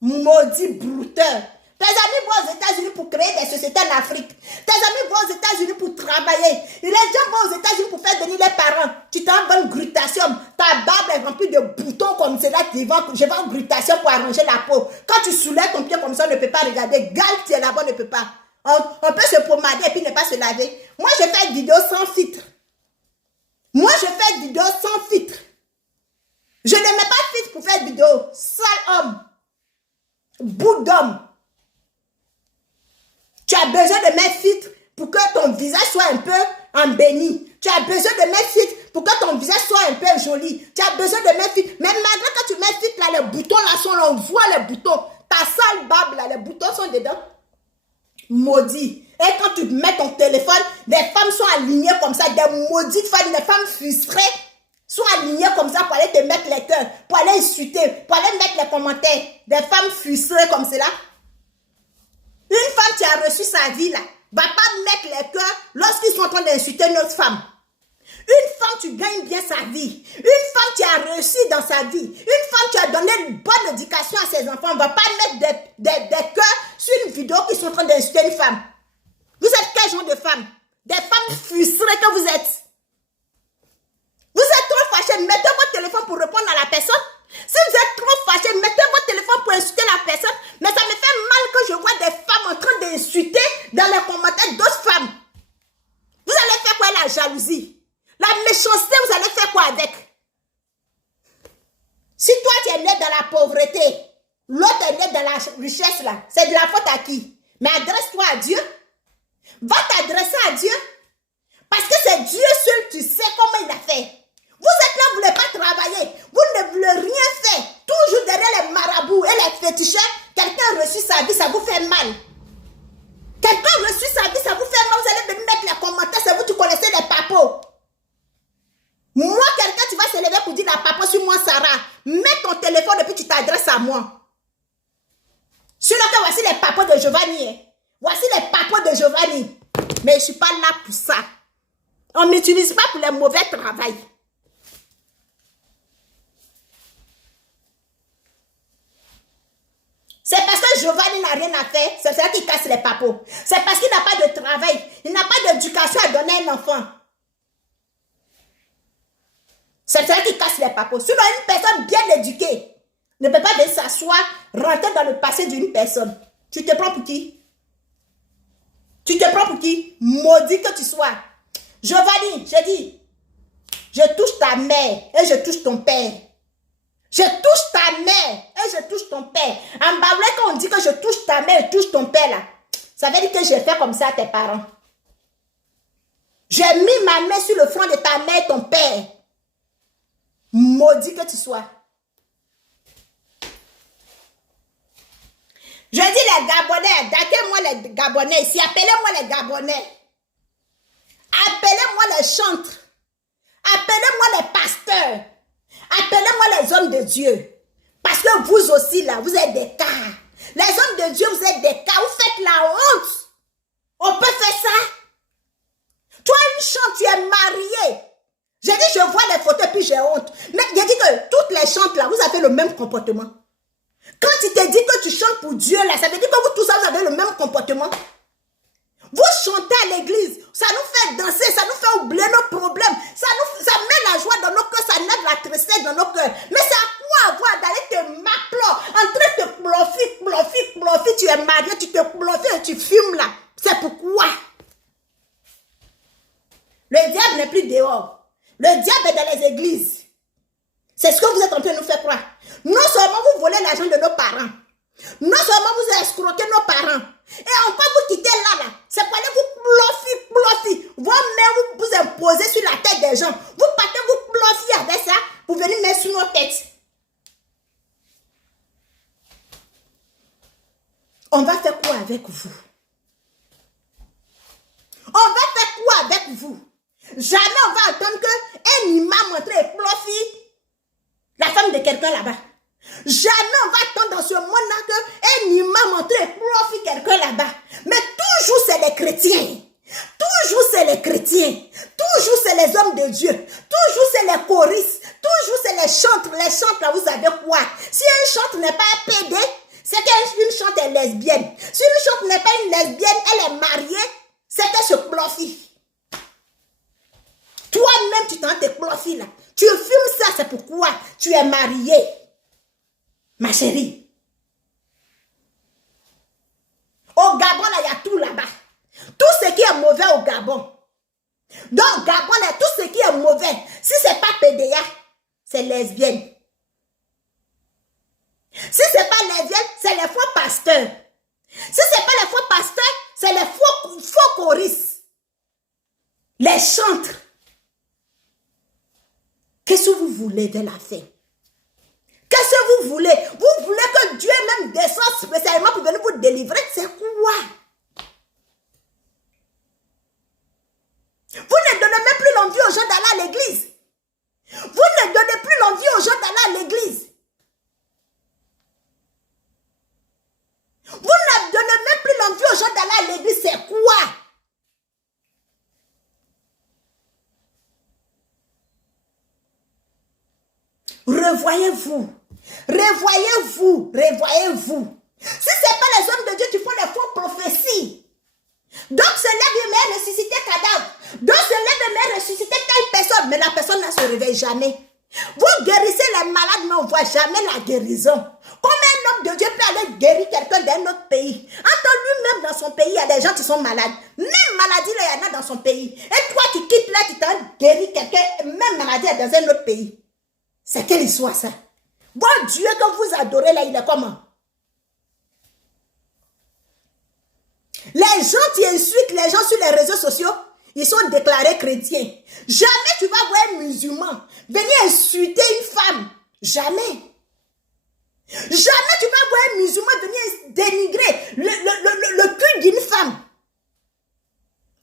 Maudit brouteur. Tes amis vont aux États-Unis pour créer des sociétés en Afrique. Tes amis vont aux États-Unis pour travailler. Les gens vont aux États-Unis pour faire venir les parents. Tu t'en vas en glutation. Ta barbe est remplie de boutons comme cela. Je vais en glutation pour arranger la peau. Quand tu soulèves ton pied comme ça, on ne peut pas regarder. Gale, tu es là-bas, on ne peut pas. On peut se pomader et puis ne pas se laver. Moi, je fais une vidéo sans filtre. Moi, je fais une vidéo sans filtre. Je ne mets pas de filtre pour faire une vidéo. Sale homme. Bout d'homme. Tu as besoin de mettre filtre pour que ton visage soit un peu embelli. Tu as besoin de mettre filtre pour que ton visage soit un peu joli. Tu as besoin de mettre filtre. Mais malgré que tu mets filtre, là, les boutons là sont là, on voit les boutons. Ta sale barbe là, les boutons sont dedans. Maudit. Et quand tu mets ton téléphone, des femmes sont alignées comme ça, des maudites femmes, des femmes frustrées sont alignées comme ça pour aller te mettre les cœurs, pour aller insulter, pour aller mettre les commentaires. Des femmes frustrées comme cela. Une femme qui a reçu sa vie là, va pas mettre les cœurs lorsqu'ils sont en train d'insulter notre femme. Une femme, tu gagnes bien sa vie. Une femme qui a réussi dans sa vie. Une femme qui a donné une bonne éducation à ses enfants. On ne va pas mettre des cœurs sur une vidéo qui sont en train d'insulter une femme. Vous êtes quel genre de femme? Des femmes frustrées que vous êtes. Vous êtes trop fâchés. Mettez votre téléphone pour répondre à la personne. Si vous êtes trop fâchés, mettez votre téléphone pour insulter la personne. Mais ça me fait mal que je vois des femmes en train d'insulter dans les commentaires d'autres femmes. Vous allez faire quoi la jalousie? La méchanceté, vous allez faire quoi avec? Si toi tu es né dans la pauvreté, l'autre est né dans la richesse là, c'est de la faute à qui? Mais adresse-toi à Dieu. Va t'adresser à Dieu. Parce que c'est Dieu seul qui sait comment il a fait. Vous êtes là, vous ne voulez pas travailler. Vous ne voulez rien faire. Toujours derrière les marabouts et les féticheurs, quelqu'un a reçu sa vie, ça vous fait mal. Quelqu'un a reçu sa vie, ça vous fait mal. Vous allez venir mettre les commentaires, c'est vous qui connaissez les papos. Moi, quelqu'un, tu vas se lever pour dire la papa sur moi, Sarah. Mets ton téléphone et puis tu t'adresses à moi. Sinon que voici les papos de Giovanni. Voici les papos de Giovanni. Mais je ne suis pas là pour ça. On ne m'utilise pas pour les mauvais travail. C'est parce que Giovanni n'a rien à faire. C'est ça qui casse les papos. C'est parce qu'il n'a pas de travail. Il n'a pas d'éducation à donner à un enfant. C'est ça qui casse les papos. Sinon, une personne bien éduquée ne peut pas venir s'asseoir, rentrer dans le passé d'une personne. Tu te prends pour qui? Tu te prends pour qui? Maudit que tu sois. Giovanni, je dis, je touche ta mère et je touche ton père. Je touche ta mère et je touche ton père. En baoulé, quand on dit que je touche ta mère et touche ton père là, ça veut dire que j'ai fait comme ça à tes parents. J'ai mis ma main sur le front de ta mère et ton père. Maudit que tu sois. Je dis les Gabonais, d'accord-moi les Gabonais ici, appelez-moi les Gabonais. Appelez-moi les chantres. Appelez-moi les pasteurs. Appelez-moi les hommes de Dieu. Parce que vous aussi là, vous êtes des cas. Les hommes de Dieu, vous êtes des cas. Vous faites la honte. On peut faire ça. Toi, une chante, tu es mariée. J'ai dit, je vois les photos puis j'ai honte. Mais j'ai dit que toutes les chantes là, vous avez le même comportement. Quand tu te dis que tu chantes pour Dieu là, ça veut dire que vous tous ça, vous avez le même comportement. Vous chantez à l'église, ça nous fait danser, ça nous fait oublier nos problèmes, ça met la joie dans nos cœurs, ça met la tristesse dans nos cœurs. Mais c'est à quoi avoir d'aller te m'appeler, en train de te ploffer, tu es marié, tu te ploffes et tu fumes là. C'est pourquoi? Le diable n'est plus dehors. Le diable est dans les églises. C'est ce que vous êtes en train de nous faire croire. Non seulement vous volez l'argent de nos parents, non seulement vous escrotez nos parents, et encore vous quittez là, c'est pour aller vous ploffer, vous imposez sur la tête des gens, vous partez vous ploffer avec ça, pour venir mettre sur nos têtes. On va faire quoi avec vous? On va faire quoi avec vous? Jamais on va entendre qu'un imam entre et ploffe la femme de quelqu'un là-bas. Jamais on va attendre dans ce monde-là qu'un imam entre et profite quelqu'un là-bas. Mais toujours c'est les chrétiens. Toujours c'est les chrétiens. Toujours c'est les hommes de Dieu. Toujours c'est les choristes. Toujours c'est les chantres. Les chantres là, vous savez quoi? Si un chantre n'est pas un PD, c'est qu'une chante est lesbienne. Si une chante n'est pas une lesbienne, elle est mariée, c'est qu'elle se profite. Toi-même, tu t'en te profiles là. Tu fumes ça, c'est pourquoi tu es marié. Ma chérie. Au Gabon, là, il y a tout là-bas. Tout ce qui est mauvais au Gabon. Donc, Gabon, là, tout ce qui est mauvais, si ce n'est pas PDA, c'est lesbienne. Si ce n'est pas lesbienne, c'est les faux pasteurs. Si ce n'est pas les faux pasteurs, c'est les faux choristes. Les chantres. Qu'est-ce que vous voulez de la fin? Qu'est-ce que vous voulez? Vous voulez que Dieu même descende spécialement pour venir vous délivrer? C'est quoi? Vous ne donnez même plus l'envie aux gens d'aller à l'église. Vous ne donnez plus l'envie aux gens d'aller à l'église. Vous ne donnez même plus l'envie aux gens d'aller à l'église. C'est quoi? Revoyez-vous. Revoyez-vous. Revoyez-vous. Si ce n'est pas les hommes de Dieu qui font les faux prophéties. Donc se lève une mère ressuscité cadavre. Donc se lève une mère ressuscité telle personne. Mais la personne ne se réveille jamais. Vous guérissez les malades, mais on ne voit jamais la guérison. Comment un homme de Dieu peut aller guérir quelqu'un d'un autre pays? Entre lui-même dans son pays, il y a des gens qui sont malades. Même maladie, là, il y en a dans son pays. Et toi qui quittes là, tu t'en guéris quelqu'un, même maladie dans un autre pays. C'est quelle histoire ça? Bon Dieu que vous adorez là, il est comment? Les gens qui insultent les gens sur les réseaux sociaux, ils sont déclarés chrétiens. Jamais tu vas voir un musulman venir insulter une femme. Jamais. Jamais tu vas voir un musulman venir dénigrer le cul d'une femme.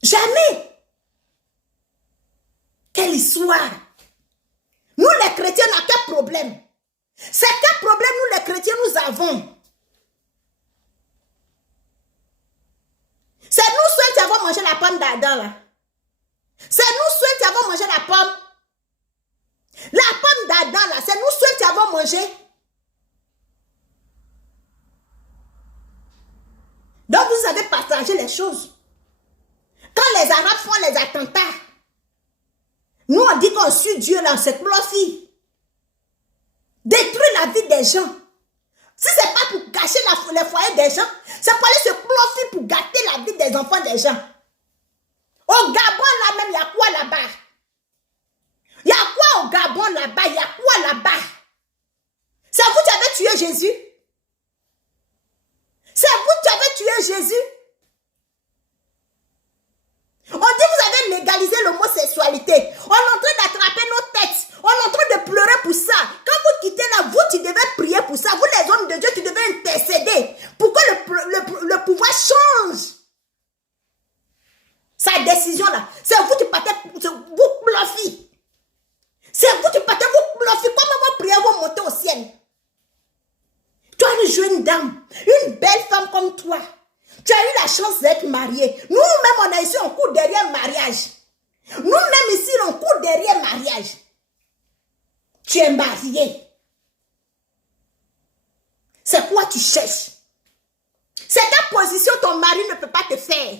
Jamais. Quelle histoire. Nous les chrétiens, on n'a quel problème? C'est quel problème nous les chrétiens nous avons? C'est nous seuls qui avons mangé la pomme d'Adam là. C'est nous seuls qui avons mangé la pomme. La pomme d'Adam là, c'est nous seuls qui avons mangé. Donc vous avez partagé les choses. Quand les Arabes font les attentats, nous on dit qu'on suit Dieu là, on se glorifie. Détruire la vie des gens. Si ce n'est pas pour gâcher les foyers des gens, c'est pour aller se glorifier pour gâter la vie des enfants des gens. Au Gabon là même, il y a quoi là-bas? Il y a quoi au Gabon là-bas? Il y a quoi là-bas? C'est vous qui avez tué Jésus? C'est vous qui avez tué Jésus? On dit que vous avez légalisé l'homosexualité. On est en train d'attraper nos têtes. On est en train de pleurer pour ça. Quand vous quittez là, vous, tu devez prier pour ça. Vous, les hommes de Dieu, tu devez intercéder pour que le pouvoir change. Sa décision là, c'est vous qui partez, vous bluffez. C'est vous qui partez, vous bluffez. Comment vos prières vont monter au ciel? Tu as une jeune dame, une belle femme comme toi. Tu as eu la chance d'être mariée. Nous-mêmes, on est ici, on court derrière mariage. Nous-mêmes ici, on court derrière mariage. Tu es marié. C'est quoi tu cherches? C'est quelle position ton mari ne peut pas te faire?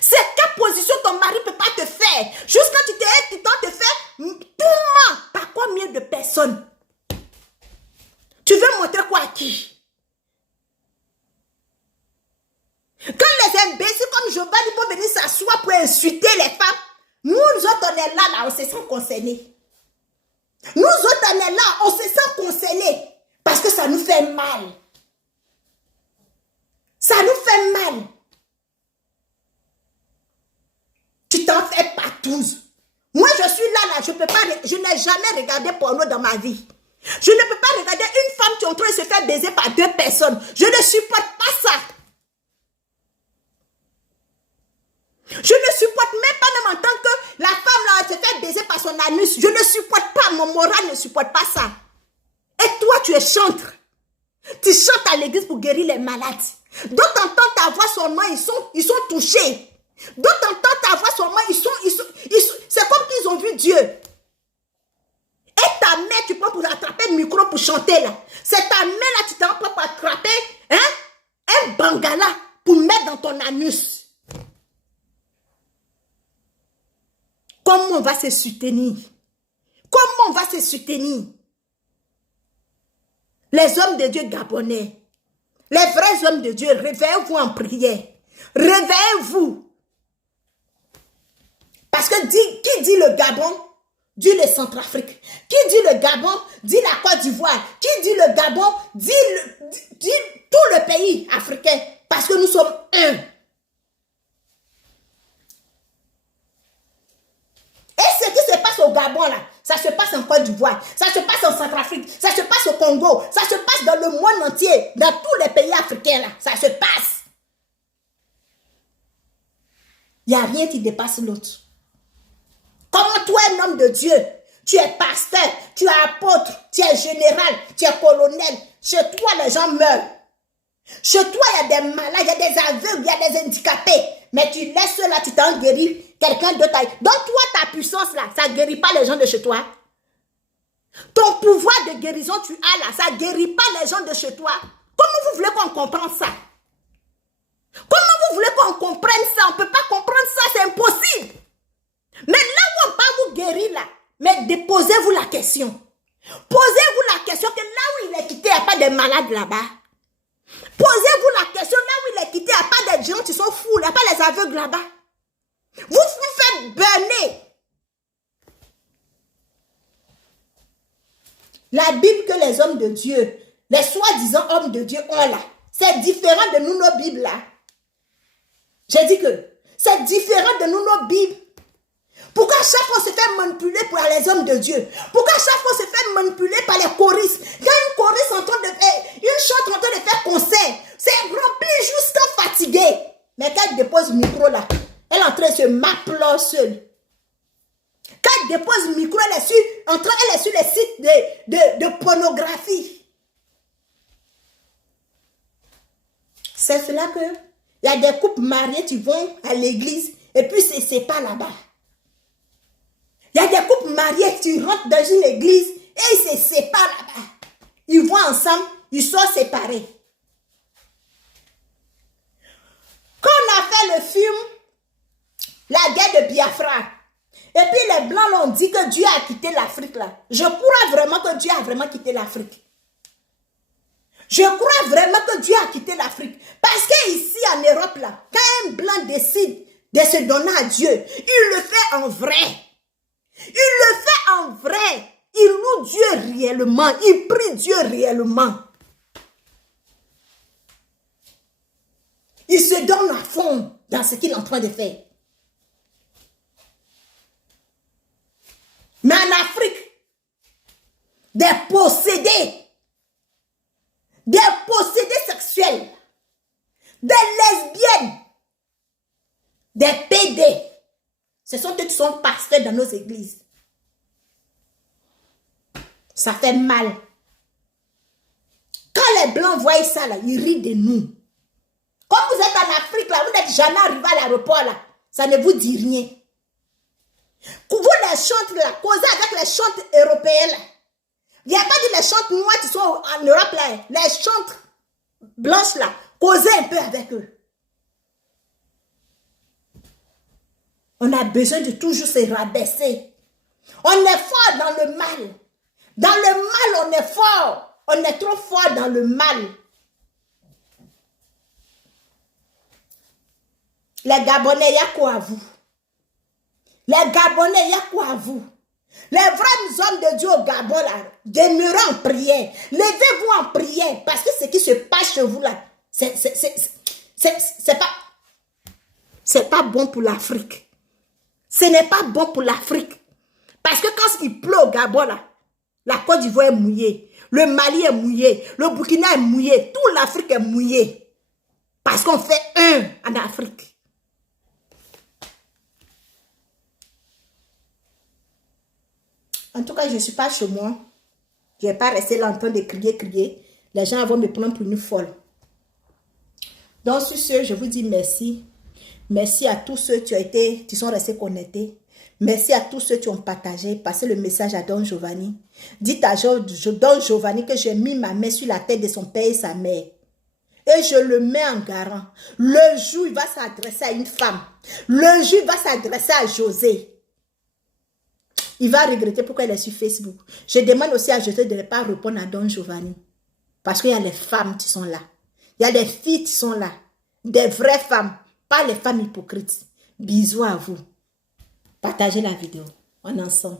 C'est quelle position ton mari ne peut pas te faire? Juste quand tu tentes de faire tout le monde, par combien de personnes? Tu veux montrer quoi à qui? Quand les imbéciles comme Giovanni vont venir s'asseoir pour insulter les femmes, nous autres on est là, on se sent concernés. Nous autres on est là, on se sent concernés. Parce que ça nous fait mal. Ça nous fait mal. Tu t'en fais pas tous. Moi je suis là, je n'ai jamais regardé porno dans ma vie. Je ne peux pas regarder une femme qui est en train de se faire baiser par deux personnes. Je ne supporte pas ça. Je ne supporte même pas, même en tant que la femme là se fait baiser par son anus. Je ne supporte pas, mon moral ne supporte pas ça. Et toi, tu es chantre. Tu chantes à l'église pour guérir les malades. D'autres entendent ta voix seulement, ils sont touchés. D'autres entendent ta voix seulement, c'est comme qu'ils ont vu Dieu. Et ta main, tu prends pour attraper le micro pour chanter là. C'est ta main là, tu t'en prends pour attraper un bangala pour mettre dans ton anus. Comment on va se soutenir? Comment on va se soutenir? Les hommes de Dieu gabonais, les vrais hommes de Dieu, réveillez-vous en prière. Réveillez-vous. Parce que qui dit le Gabon, dit le Centrafrique. Qui dit le Gabon, dit la Côte d'Ivoire. Qui dit le Gabon, dit tout le pays africain. Parce que nous sommes un. Et ce qui se passe au Gabon là, ça se passe en Côte d'Ivoire, ça se passe en Centrafrique, ça se passe au Congo, ça se passe dans le monde entier, dans tous les pays africains là, ça se passe. Il n'y a rien qui dépasse l'autre. Comment toi, un homme de Dieu, tu es pasteur, tu es apôtre, tu es général, tu es colonel, chez toi les gens meurent. Chez toi, il y a des malades, il y a des aveugles, il y a des handicapés. Mais tu laisses là, tu t'en guéris quelqu'un de ta... Donc toi, ta puissance là, ça ne guérit pas les gens de chez toi. Ton pouvoir de guérison tu as là, ça ne guérit pas les gens de chez toi. Comment vous voulez qu'on comprenne ça? Comment vous voulez qu'on comprenne ça? On ne peut pas comprendre ça, c'est impossible. Mais là où on va vous guérir là, mais posez-vous la question. Posez-vous la question que là où il est quitté, il n'y a pas de malades là-bas. Posez-vous la question, là où il est quitté, il n'y a pas de gens qui sont fous, il n'y a pas les aveugles là-bas. Vous faites burner. La Bible que les hommes de Dieu, les soi-disant hommes de Dieu ont là, c'est différent de nous, nos Bibles là. J'ai dit que c'est différent de nous, nos Bibles. Pourquoi chaque fois on se fait manipuler par les hommes de Dieu? Pourquoi chaque fois on se fait manipuler par les choristes? Quand une choriste en train de faire, une chante en train de faire concert, c'est rempli jusqu'à fatigué. Mais quand elle dépose le micro là, elle est en train de se m'appeler seule. Quand elle dépose le micro, elle est sur les sites de pornographie. C'est cela que il y a des couples mariés qui vont à l'église et puis c'est pas là-bas. Il y a des couples mariés qui rentrent dans une église et ils se séparent là-bas. Ils vont ensemble, ils sont séparés. Quand on a fait le film La guerre de Biafra, et puis les Blancs l'ont dit que Dieu a quitté l'Afrique là. Je crois vraiment que Dieu a vraiment quitté l'Afrique. Je crois vraiment que Dieu a quitté l'Afrique. Parce qu'ici en Europe là, quand un Blanc décide de se donner à Dieu, il le fait en vrai. Il le fait en vrai. Il loue Dieu réellement. Il prie Dieu réellement. Il se donne à fond dans ce qu'il est en train de faire. Mais en Afrique, des possédés sexuels, des lesbiennes, des PD, ce sont eux qui sont pasteurs dans nos églises. Ça fait mal. Quand les Blancs voient ça, là, ils rient de nous. Comme vous êtes en Afrique, là, vous n'êtes jamais arrivé à l'aéroport, là, ça ne vous dit rien. Vous les chantes, là, causez avec les chantes européens, là. Il n'y a pas de les chantes noirs qui sont en Europe, là. Les chantes blanches, là, causez un peu avec eux. On a besoin de toujours se rabaisser. On est fort dans le mal. Dans le mal, on est fort. On est trop fort dans le mal. Les Gabonais, il y a quoi à vous? Les Gabonais, il y a quoi à vous? Les vrais hommes de Dieu au Gabon, là, demeurez en prière. Levez-vous en prière. Parce que ce qui se passe chez vous, là, c'est pas bon pour l'Afrique. Ce n'est pas bon pour l'Afrique. Parce que quand il pleut au Gabon, là, la Côte d'Ivoire est mouillée. Le Mali est mouillé. Le Burkina est mouillé. Toute l'Afrique est mouillée. Parce qu'on fait un en Afrique. En tout cas, je ne suis pas chez moi. Je ne vais pas rester là en train de crier. Les gens vont me prendre pour une folle. Donc, sur ce, je vous dis merci. Merci à tous ceux qui sont restés connectés. Merci à tous ceux qui ont partagé. Passez le message à Don Giovanni. Dites à Don Giovanni que j'ai mis ma main sur la tête de son père et sa mère. Et je le mets en garant. Le jour, il va s'adresser à une femme. Le jour, il va s'adresser à José. Il va regretter pourquoi il est sur Facebook. Je demande aussi à José de ne pas répondre à Don Giovanni. Parce qu'il y a les femmes qui sont là. Il y a des filles qui sont là. Des vraies femmes. Pas les femmes hypocrites. Bisous à vous. Partagez la vidéo. On est ensemble.